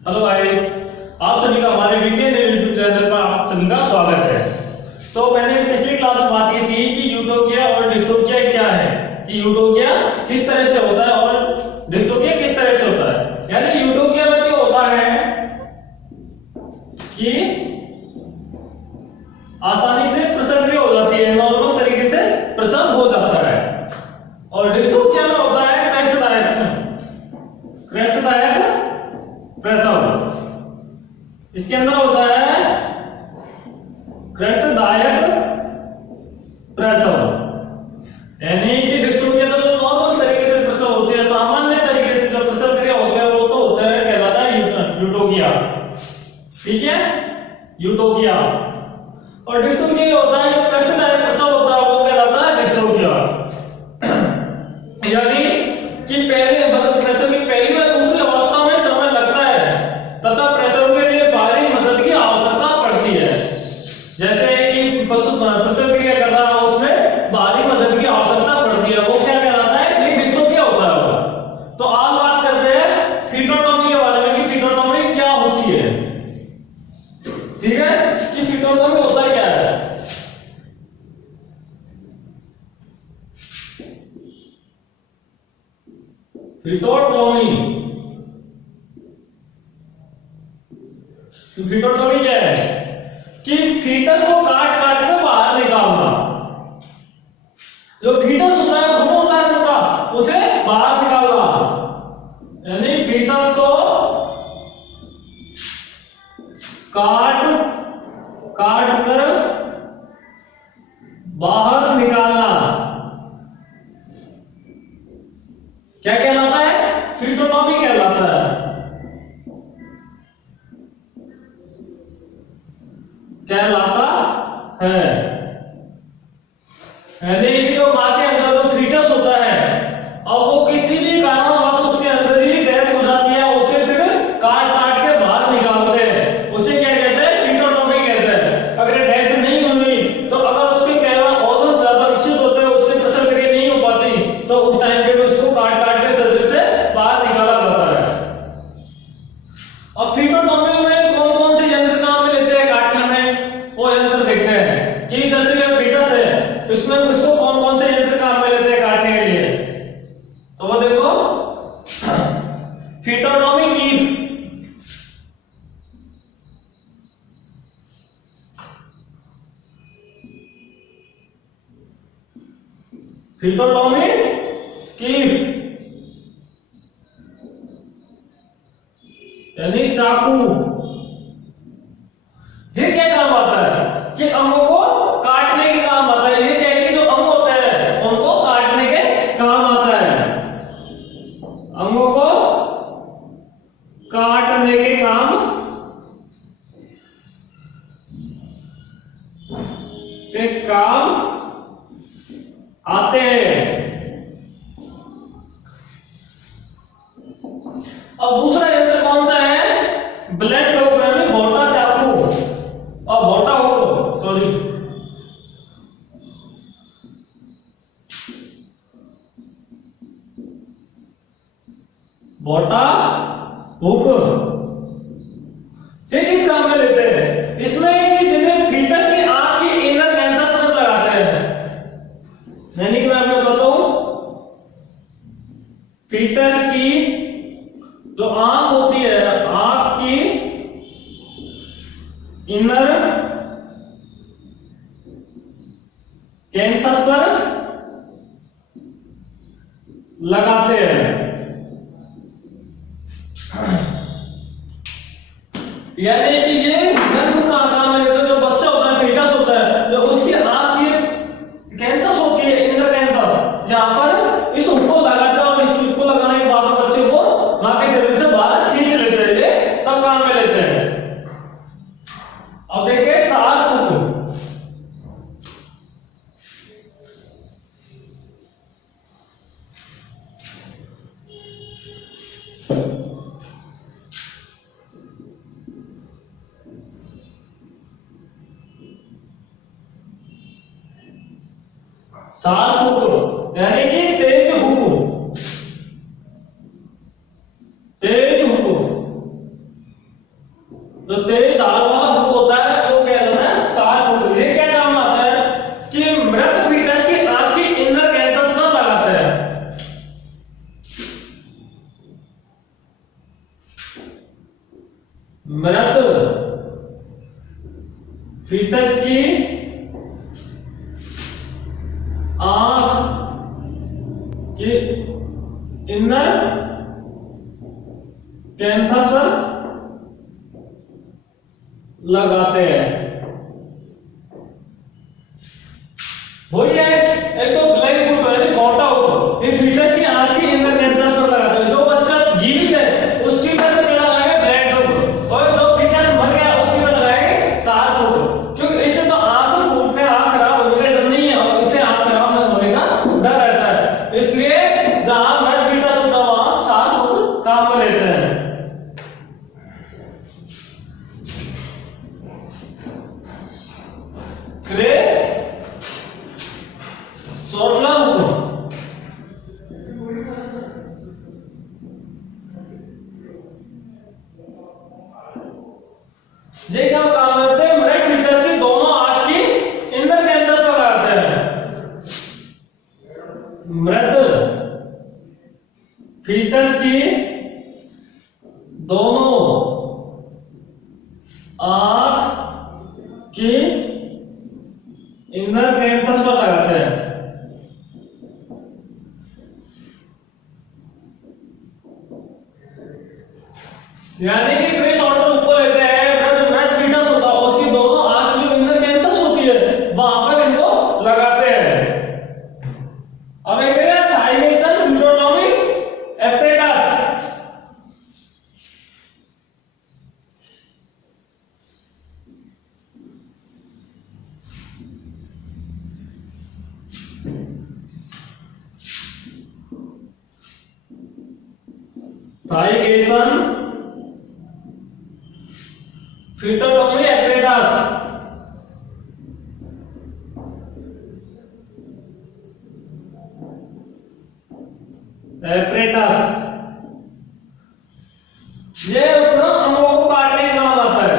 Hello guys, आप सभी का हमारे वीकेंड यूट्यूब चैनल पर आप सभी का स्वागत है। तो मैंने पिछली क्लास में बात की थी कि यूटोपिया और डिस्टोपिया क्या है, कि यूटोपिया किस तरह से होता है और डिस्टोपिया किस तरह से होता है। यानी यूटोपिया में क्या होता है कि आसानी से प्रसव क्रिया हो जाती है, नॉर्मल तरीके से प्रसव हो जाता है। और डिस्टोपिया में होता है कष्टदायक प्रसव। इसके अंदर होता है कष्टदायक प्रसव, यानी कि डिस्टोपिया तो जो नॉर्मल तरीके से प्रसव होते हैं, सामान्य तरीके से जो प्रसव क्रिया होते हैं वो तो होता है, कहलाता है यूटोपिया। ठीक है, यूटोपिया। और डिस्टोपिया होता है जो कष्टदायक प्रसव होता है वो कहलाता है डिस्टोपिया। यानी कि पहले प्रसव की पहली या दूसरी अवस्था में समय लगता है तथा प्रसव के लिए बाहरी मदद की आवश्यकता पड़ती है। जैसे कि पशु प्रसव क्रिया कर रहा है उसमें बाहरी मदद की आवश्यकता पड़ती है, वो क्या कहलाता है, ये डिस्टोपिया होता है। तो आज बात करते हैं फीटोटॉमी के बारे में कि फीटोटॉमी क्या होती है। ठीक है, कि फीटोटॉमी होता क्या है। फीटोटॉमी क्या है कि फीटस को काट काट के बाहर निकालना। जो फीटस होता है वो होता है छोटा, उसे बाहर निकालना। यानी फीटस को काट काट कर बाहर निकालना क्या कहलाता है, फीटोटॉमी कहलाता है। कहलाता है। यानी कि जो मां के अंदर जो फीटस होता है और वो किसी भी कारणवश उसके अंदर ही डेथ हो जाती है, उसे फिर काट काट के बाहर निकालते हैं, उसे क्या कहते हैं, फीटोटॉमी कहते हैं। अगर डेथ नहीं हुई तो अगर उसके कहना और ज्यादा विकसित होते हैं, उससे प्रसव क्रिया नहीं हो पाती, तो उस टाइम पे उसको काट काट के शरीर से बाहर निकाला जाता है। और फीटोटॉमी में कौन कौन से यंत्र काम में लेते हैं काटने में, वो यंत्र देखते हैं कि जैसे ये फीटस है, इसमें इसको कौन कौन से यंत्र काम में लेते हैं काटने के लिए। तो वो देखो, फीटोटॉमी की फीटोटॉमी की यानी चाकू। ये क्या काम आता है कि अंगों को काटने के काम आता है। ये क्या है कि जो अंग होते हैं उनको काटने के काम आता है, अंगों को काटने के काम आते हैं। अब दूसरा यंत्र कौन सा है, ब्लेड हुक, यानी भोटा चाकू और भोटा हुक, सॉरी भोटा हुक। ये किस काम में लेते हैं, इसमें कि जिन्हें फीटस की आंख की इनर कैंथस में लगाते हैं। यानी कि मैं आपको बताता हूं, फीटस की जो आंख होती है, आंख की इनर कैंथस पर लगाते हैं। यानी कि ये जन्म का काम है, जो बच्चा होता है, फीटस होता है, जो उसकी आंख की कैंथस होती है, इनर कैंथस, यहां पर इस हुक को लगाते हैं और इस हुक को लगाने के बाद बच्चे को मां के शरीर से बाहर खींच लेते हैं, ये तब काम में लेते हैं। अब देखिए शार्प हुक। शार्प हुक यानी कि तेज हुक, तेज हुक। फीटस की आंख की इनर कैंथस पर लगाते हैं। वही है, एक तो ब्लैक बुक है, मोटा हो, ये फीटस की आंख की इनर कैंथस पर लगाते हैं। जो बच्चा जीवित है उसकी पर क्या लगाएंगे? Black book. और जो फीटस मर गया उसकी पर लगाएंगे शार्प बुक। क्योंकि इससे तो आंख फूटने, आंख खराब होने का डर नहीं है, और इससे आंख खराब होने का डर रहता है। इसलिए जहां मृत फीटस होता है वहां शार्प बुक काम में लेते हैं। ग्रे सोटला बुक, ये क्या काम करते हैं? मृत फीटस की दोनों आंख की इनर कैंथस पर लगाते हैं। मृत फीटस की दोनों आंख की इनर कैंथस पर लगाते हैं। यानी कि ग्रे शॉर्टर ऊपर लेते हैं, मृत फीटस होता है उसकी दोनों आंख की इनर कैंथस होती है, वहां पर इनको लगाते हैं। अब एक है थाइमेशन फ्यूटोटॉमी एपरेटस। थाइमेशन फ्यूटोटॉमी एपरेटस। एपरेटस ये अंगों को काटने का काम आता है।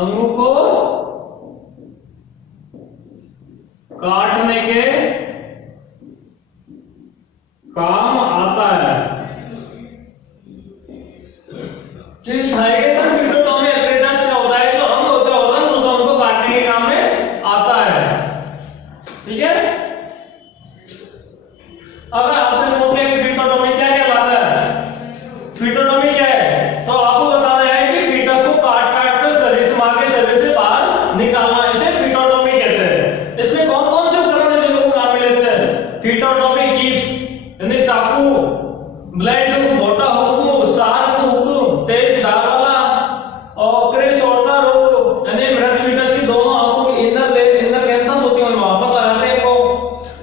अंगों को काटने के काम आता है। थाइमेशन फ्यूटोटॉमी एपरेटस क्या होता है? जो अंग होते हैं ऑर्गन्स होते हैं उनको काटने के काम में आता है। ठीक है, अगर आपसे पूछे कि फ्यूटोटॉमी क्या कहलाता है, फ्यूटोटॉमी क्या है, तो आपको बताना है कि फीटस को काट काट कर शरीर से, मां के शरीर से बाहर निकालना, इसे फ्यूटोटॉमी कहते हैं। इसमें कौन कौन से उपकरण हैं जिनको काम में लेते हैं? फ्यूटोटॉमी गिफ्ट यानी चाकू, ब्लेड हुक, मोटा हुक, शार्प हुक, तेज धार वाला, और ग्रे शॉर्टर हुक यानी मृत फीटस की दोनों आंखों की इनर कैंथस होती है वहां पर लगाते हैं इनको।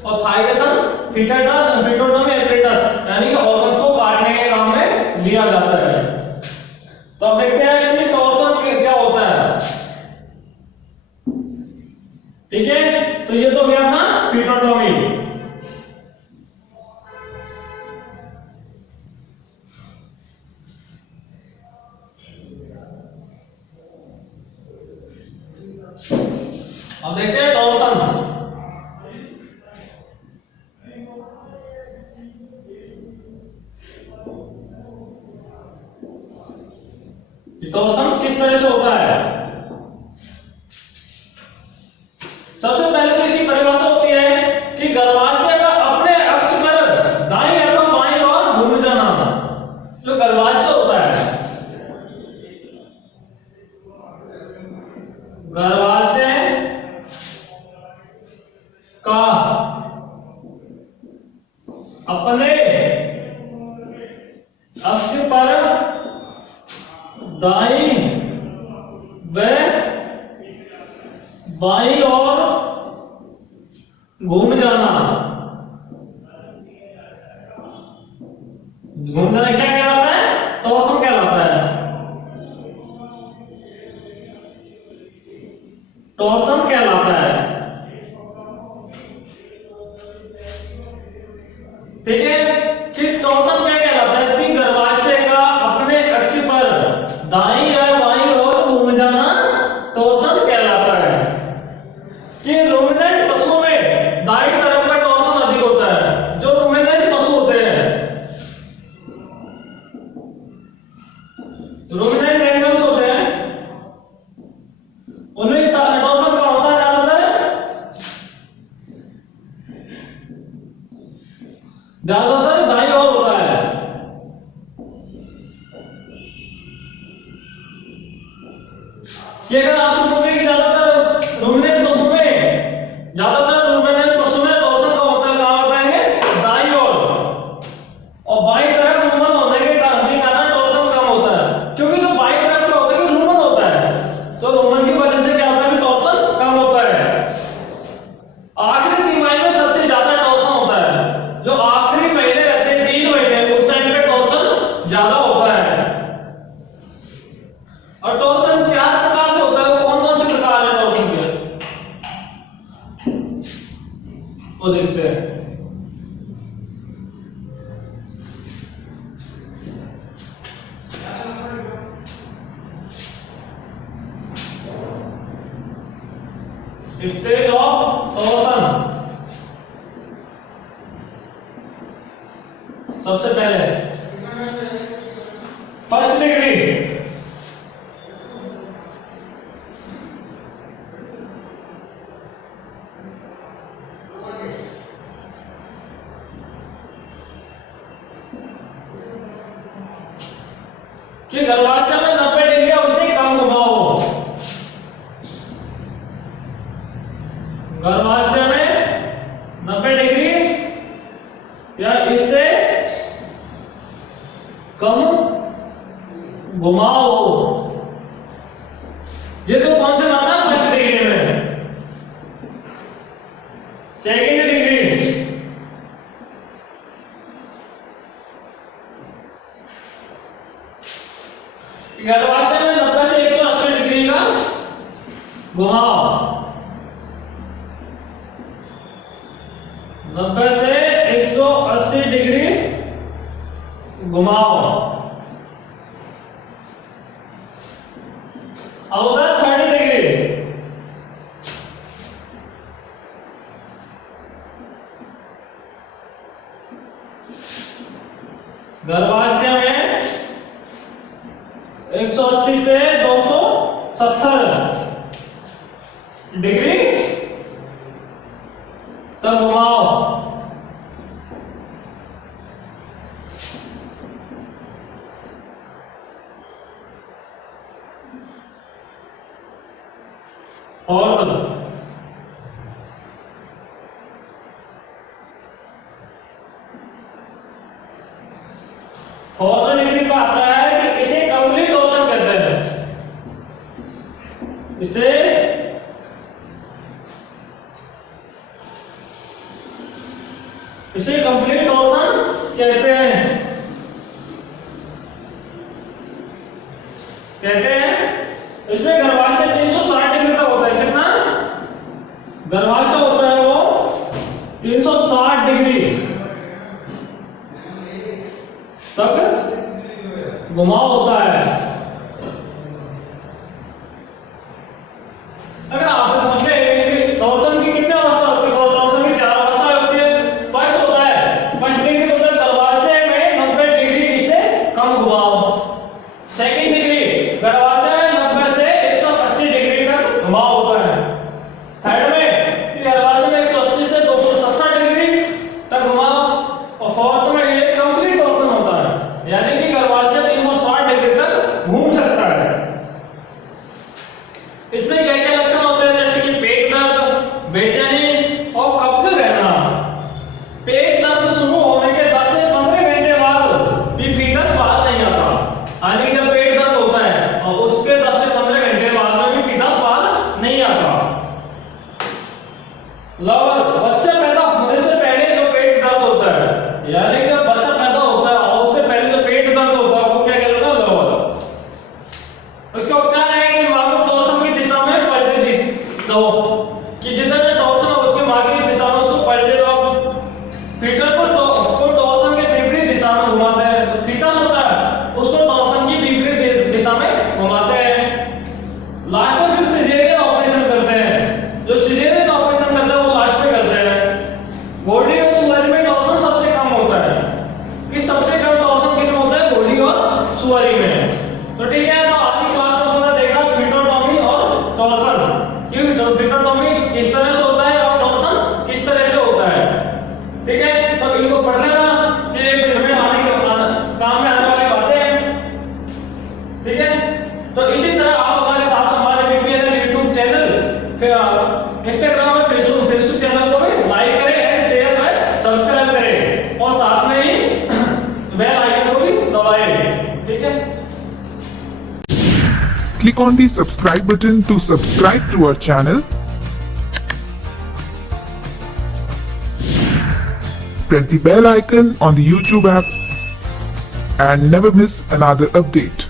और थाइमेशन फ्यूटोटॉमी एपरेटस यानी कि ऑर्गन्स को काटने के काम में लिया जाता है। तो अब देखते हैं कि टॉर्सन क्या होता है। ठीक है, तो ये तो गया था फ्यूटोटॉमी। अब देखते हैं टॉर्सन। टॉर्सन किस तरह से होता है? सबसे पहले तो इसकी परिभाषा होती है कि गर्भाशय का अपने अक्ष पर दाईं अथवा बाईं ओर घूम जाना। जो गर्भाशय होता है, गर्भाशय का अपने अक्ष पर दाईं व बाईं ओर घूम जाना। घूम जाना क्या कहलाता है? टॉर्सन कहलाता है। टॉर्सन कहलाता है। ठीक है, कि टॉर्सन क्या कहलाता है? कि गर्भाशय का अपने अक्ष पर दाईं या बाईं ओर घूम जाना टॉर्सन कहलाता है। कि रूमिनेंट पशुओं में दाईं तरफ का टॉर्सन अधिक होता है। जो रूमिनेंट पशु होते हैं, रूमिनेंट एनिमल्स होते हैं, ज्यादातर दाईं ओर होता है। ये अगर आप सुनोगे कि ज्यादातर रुमिनेंट पशु में टॉर्सन का होता है, कहां होता है? दाईं ओर। और बाईं तरफ रुमन होने के कारण टॉर्सन कम होता है, क्योंकि जो बाईं तरफ क्या होता है कि रुमन होता है, तो रुमन की वजह से क्या होता है कि टॉर्सन कम होता है। आखिरी तिमाही में सबसे ज्यादा टॉर्सन होता है। जो आखिरी महीने रहते हैं 3 महीने, उस टाइम पे टॉर्सन ज्यादा होता है। और टॉर्सन 4 प्रकार से होता है। वो कौन कौन से प्रकार है टॉर्सन के, वो देखते हैं। Stage of torsion. सबसे पहले फर्स्ट डिग्री। कि गर्भाशय में 90 डिग्री या उससे कम घुमाओ। गर्भाशय में 90 डिग्री या इससे कम घुमाओ। ये तो कौन से माना? फर्स्ट डिग्री में। सेकेंड डिग्री, गर्भाशय में 90 से 180 डिग्री का घुमाओ। 90 से 180 डिग्री घुमाओ। अब होगा 30 डिग्री। गर्भाशय में 180 से 270 डिग्री तक घुमाओ। और 400 डिग्री का आता है कि इसे कंप्लीट टॉर्सन कहते हैं। इसे कंप्लीट टॉर्सन कहते हैं। इसमें गर्भाशय 360 डिग्री तक होता है। कितना गर्भाशय होता है? वो 360 डिग्री तक घुमाव होता है। अगर आपसे पूछे कि टॉर्सन की कितनी अवस्था होती है, टॉर्सन की 4 अवस्था होती है। फर्स्ट होता है, फर्स्ट डिग्री होता है गर्भाशय में 90 डिग्री से कम घुमाव। सेकंड डिग्री, गर्भाशय में 90 से 180 डिग्री तक घुमाव होता है। थर्ड में गर्भाशय में 180 से 270 डिग्री तक घुमाव। और फोर्थ में ये कंप्लीट टॉर्सन होता है, यानी कि गर्भाशय 360 डिग्री तक घूम सकता है। इसमें क्या क्या लक्षण होते हैं? जैसे कि पेट दर्द, बेचैनी और कब्ज रहना। पेट दर्द शुरू होने के 10 से 15 घंटे बाद भी फीटस बाहर नहीं आता। यानी जब पेट दर्द होता है और उसके 10 से 15 घंटे बाद में भी फीटस बाहर नहीं आता। बच्चा पैदा होने से पहले जो पेट दर्द होता है, यानी जब बच्चा पैदा होता है और उससे पहले जो पेट दर्द होता है, वो क्या कहलाता है? लवर। उसका उपचार है कि मां को टॉर्सन की दिशा में पलटे दो, कि जितना टॉर्सन है उसके मां की दिशा में उसको पलटे दो। फीटस को टॉर्सन के विपरीत दिशा में घुमाते हैं। तो फीटस होता है उसको टॉर्सन की विपरीत दिशा में घुमाते हैं। लास्ट में फिर सिजेरियन ऑपरेशन करते हैं। जो सिजेरियन ऑपरेशन करते हैं वो लास्ट में करते हैं। घोड़ी और सुअरी में टॉर्सन सबसे कम होता है। कि सबसे कम टॉर्सन किसमें होता है? घोड़ी और सुअरी में। तो ठीक है, तो आज की क्लास में हमने देखा फीटोटॉमी और टॉर्सन। कि फीटोटॉमी किस तरह से होता है और टॉर्सन किस तरह से होता है। ठीक है, तो इनको पढ़ लेना। Click on the subscribe button to subscribe to our channel. Press the bell icon on the YouTube app and never miss another update.